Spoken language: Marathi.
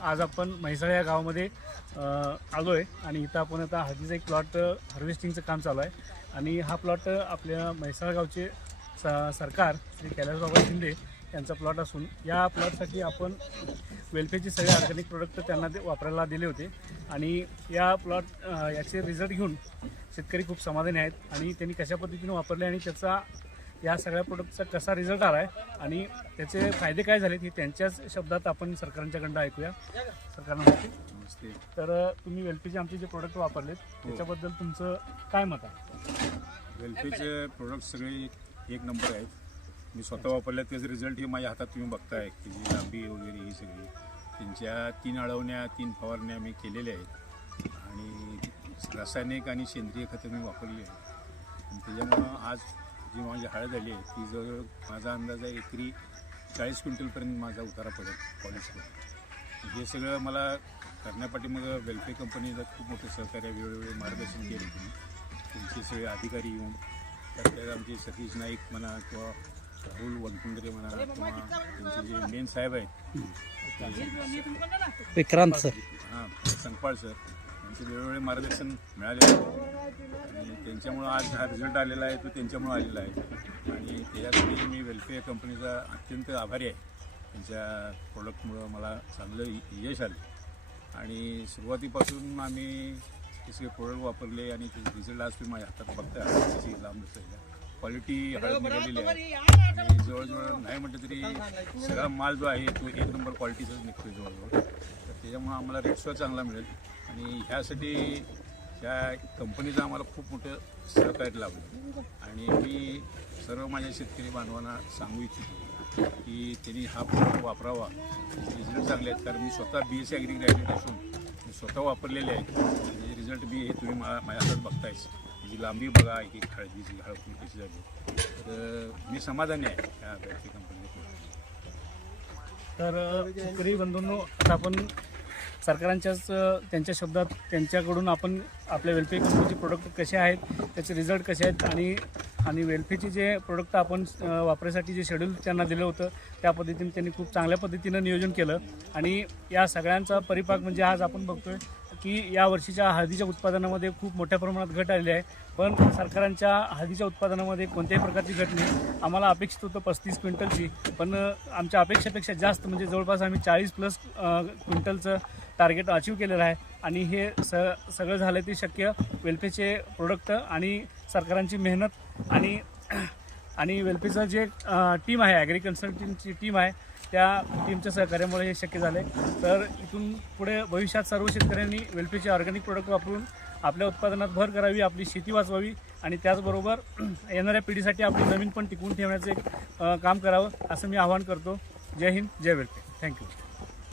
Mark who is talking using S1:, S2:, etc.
S1: आज आपण म्हैसाळ या गावामध्ये आलो आहे आणि इथं आपण आता हळदीचं एक प्लॉट हार्वेस्टिंगचं काम चालू आहे. आणि हा प्लॉट आपल्या म्हैसाळ गावचे स सरकार श्री कैलासबाबा शिंदे यांचा प्लॉट असून या प्लॉटसाठी आपण वेलफेअरचे सगळे ऑर्गॅनिक प्रोडक्ट त्यांना ते वापरायला दिले होते. आणि या प्लॉट याचे रिझल्ट घेऊन शेतकरी खूप समाधानी आहेत आणि त्यांनी कशा पद्धतीने वापरले आणि त्याचा या सगळ्या प्रोडक्टचा कसा रिझल्ट आला आहे आणि त्याचे फायदे काय झालेत हे त्यांच्याच शब्दात आपण सरकारांच्याकडनं ऐकूया. सरकारनं तर तुम्ही वेल्फीचे आमचे जे प्रोडक्ट वापरलेत त्याच्याबद्दल तुमचं काय मत आहे?
S2: वेल्फेचे प्रोडक्ट सगळे एक नंबर आहेत. मी स्वतः वापरल्या त्याचे रिझल्ट हे माझ्या हातात तुम्ही बघताय की जी लांबी वगैरे ही सगळी. त्यांच्या तीन अळवण्या तीन फवारण्या मी केलेल्या आहेत. आणि रासायनिक आणि सेंद्रिय खतं मी वापरली आहेत. त्याच्यामुळं आज जी माझी हळद आली आहे ती जवळ माझा अंदाज आहे एकरी चाळीस क्विंटलपर्यंत माझा उतारा पडेल पॉलिसवर हे सगळं मला करण्यापाठी मग वेल्फेअर कंपनीचं खूप मोठं सहकार्य वेळोवेळी मार्गदर्शन केलं तुम्ही त्यांचे सगळे अधिकारी येऊन त्यात आमचे सतीश नाईक म्हणा किंवा राहुल वनकुंद्रे म्हणा किंवा त्यांचे जे मेन साहेब आहेत.
S3: विक्रांत सर.
S2: हां संकपाळ सर. त्यांचे वेळोवेळी मार्गदर्शन मिळाले आणि त्यांच्यामुळं आज हा रिझल्ट आलेला आहे तो त्यांच्यामुळं आलेला आहे. आणि त्याच्यासाठी मी वेलफेअर कंपनीचा अत्यंत आभारी आहे. त्यांच्या प्रोडक्टमुळं मला चांगलं यश आलं. आणि सुरुवातीपासून आम्ही हे सगळे प्रोडक्ट वापरले आणि त्याचे रिझल्ट आज तुम्ही माझ्या हातात बघता त्याची लांब क्वालिटी हळद निघालेली आहे. आणि जवळजवळ नाही म्हटलं तरी सगळा माल जो आहे तो एक नंबर क्वालिटीचाच निघतो जवळजवळ. तर त्याच्यामुळं आम्हाला रेटसुद्धा चांगला मिळेल. आणि ह्यासाठी त्या कंपनीचं आम्हाला खूप मोठं सहकार्य लाभलं. आणि मी सर्व माझ्या शेतकरी बांधवांना सांगू इच्छितो की त्यांनी हा प्रोडक्ट वापरावा. रिझल्ट चांगले आहेत. कारण मी स्वतः B S C agri graduate असून मी स्वतः वापरलेले आहेत. आणि रिझल्ट बी हे तुम्ही मा माझ्या हातात बघतायच जी लांबी बघा एक एक हळदीची हळद कशी झाली. तर मी समाधानी आहे ह्या बॅटरी
S1: तर शेतकरी बंधूंनो आता आपण सरकारांच्याच त्यांच्या शब्दात त्यांच्याकडून आपण आपल्या वेल्फेअर कंपनीचे प्रोडक्ट कसे आहेत त्याचे रिझल्ट कसे आहेत आणि आणि वेल्फेअरचे जे प्रोडक्ट आपण वापरायसाठी जे शेड्यूल त्यांना दिलं होतं त्या पद्धतीने त्यांनी खूप चांगल्या पद्धतीनं नियोजन केलं. आणि या सगळ्यांचा परिपाक म्हणजे आज आपण बघतोय की या वर्षीच्या हळदीच्या उत्पादनामध्ये खूप मोठ्या प्रमाणात घट आलेली आहे. पण सरकारांच्या हळदीच्या उत्पादनामध्ये कोणत्याही प्रकारची घट नाही. आम्हाला अपेक्षित होतं पस्तीस क्विंटलची पण आमच्या अपेक्षेपेक्षा जास्त म्हणजे जवळपास आम्ही चाळीस प्लस क्विंटलचं टार्गेट अचीव केलेलं आहे. आणि हे स सगळं झालं ते शक्य वेल्फेचे प्रोडक्ट आणि सरकारांची मेहनत आणि आणि वेल्फेचं जे टीम आहे ॲग्री कन्सल्टंटची टीम आहे त्या टीमच्या सहकार्यामुळे हे शक्य झाले तर इथून पुढे भविष्यात सर्व शेतकऱ्यांनी वेल्फेचे ऑर्गॅनिक प्रोडक्ट वापरून आपल्या उत्पादनात भर करावी आपली शेती वाचवावी आणि त्याचबरोबर येणाऱ्या पिढीसाठी आपली जमीन पण टिकवून ठेवण्याचे काम करावं असं मी आवाहन करतो. जय हिंद जय वेल्फे thank you